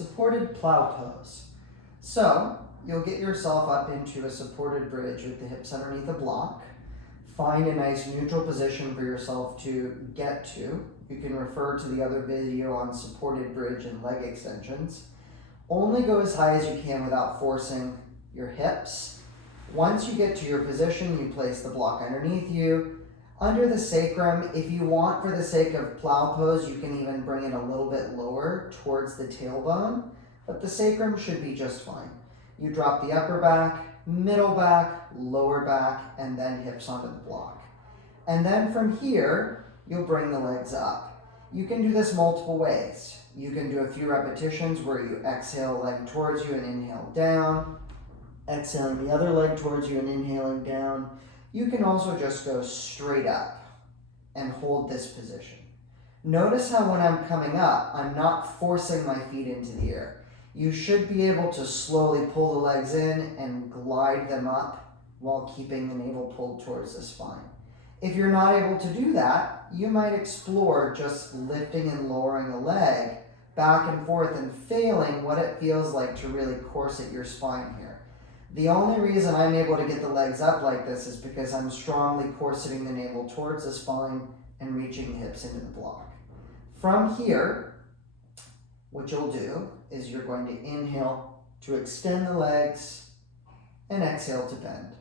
supported plow pose. So you'll get yourself up into a supported bridge with the hips underneath a block. Find a nice neutral position for yourself to get to. You can refer to the other video on supported bridge and leg extensions. Only go as high as you can without forcing your hips. Once you get to your position, you place the block underneath you. Under the sacrum, if you want, for the sake of plow pose, you can even bring it a little bit lower towards the tailbone, but the sacrum should be just fine. You drop the upper back, middle back, lower back, and then hips onto the block. And then from here, you'll bring the legs up. You can do this multiple ways. You can do a few repetitions where you exhale leg towards you and inhale down, exhaling the other leg towards you and inhaling down. You can also just go straight up and hold this position. Notice how when I'm coming up, I'm not forcing my feet into the air. You should be able to slowly pull the legs in and glide them up while keeping the navel pulled towards the spine. If you're not able to do that, you might explore just lifting and lowering a leg back and forth and feeling what it feels like to really corset your spine here. The only reason I'm able to get the legs up like this is because I'm strongly corseting the navel towards the spine and reaching the hips into the block. From here, what you'll do is you're going to inhale to extend the legs and exhale to bend.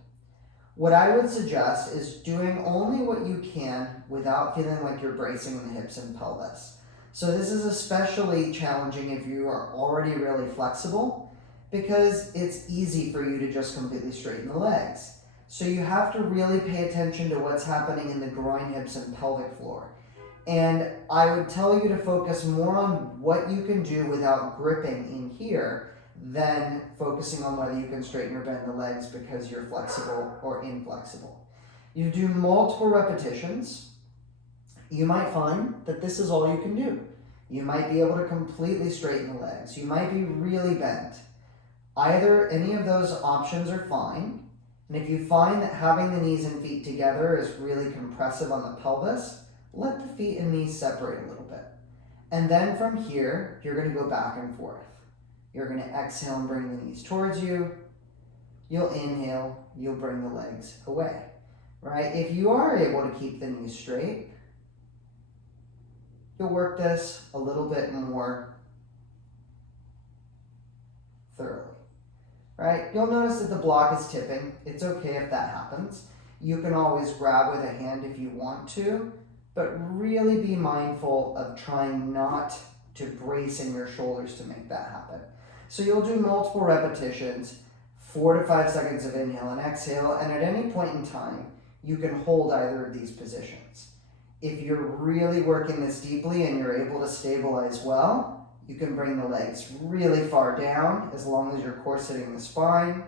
What I would suggest is doing only what you can without feeling like you're bracing the hips and pelvis. So this is especially challenging if you are already really flexible, because it's easy for you to just completely straighten the legs. So you have to really pay attention to what's happening in the groin, hips, and pelvic floor. And I would tell you to focus more on what you can do without gripping in here than focusing on whether you can straighten or bend the legs because you're flexible or inflexible. You do multiple repetitions. You might find that this is all you can do. You might be able to completely straighten the legs. You might be really bent. Any of those options are fine. And if you find that having the knees and feet together is really compressive on the pelvis, let the feet and knees separate a little bit. And then from here, you're going to go back and forth. You're going to exhale and bring the knees towards you. You'll inhale, you'll bring the legs away, right? If you are able to keep the knees straight, you'll work this a little bit more thoroughly. Right? You'll notice that the block is tipping. It's okay if that happens. You can always grab with a hand if you want to, but really be mindful of trying not to brace in your shoulders to make that happen. So you'll do multiple repetitions, 4 to 5 seconds of inhale and exhale, and at any point in time, you can hold either of these positions. If you're really working this deeply and you're able to stabilize well, you can bring the legs really far down as long as you're corseting the spine.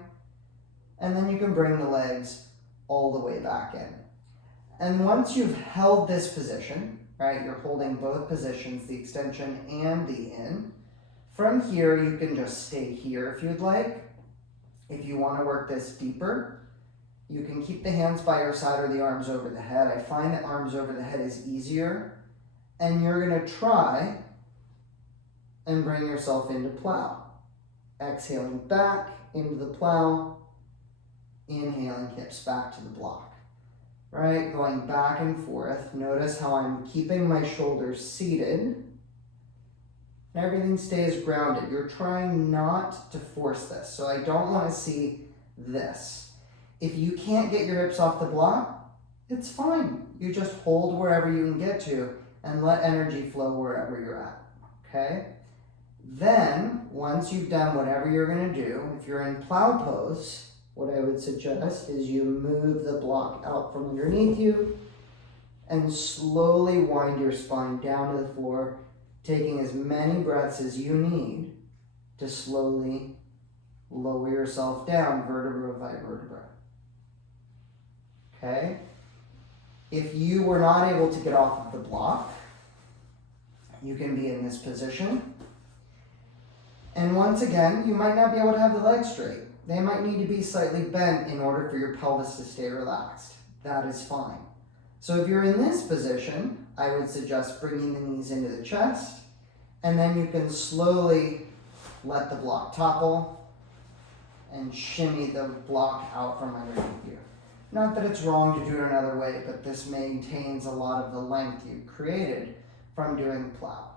And then you can bring the legs all the way back in. And once you've held this position, right, you're holding both positions, the extension and the in. From here, you can just stay here if you'd like. If you want to work this deeper, you can keep the hands by your side or the arms over the head. I find that arms over the head is easier. And you're going to try and bring yourself into plow. Exhaling back into the plow, inhaling hips back to the block. Right, going back and forth. Notice how I'm keeping my shoulders seated. And everything stays grounded. You're trying not to force this. So I don't want to see this. If you can't get your hips off the block, it's fine. You just hold wherever you can get to and let energy flow wherever you're at. Okay? Then, once you've done whatever you're going to do, if you're in plow pose, what I would suggest is you move the block out from underneath you and slowly wind your spine down to the floor, taking as many breaths as you need to slowly lower yourself down vertebra by vertebra. Okay? If you were not able to get off of the block, you can be in this position. And once again, you might not be able to have the legs straight. They might need to be slightly bent in order for your pelvis to stay relaxed. That is fine. So if you're in this position, I would suggest bringing the knees into the chest, and then you can slowly let the block topple, and shimmy the block out from underneath you. Not that it's wrong to do it another way, but this maintains a lot of the length you created from doing plow.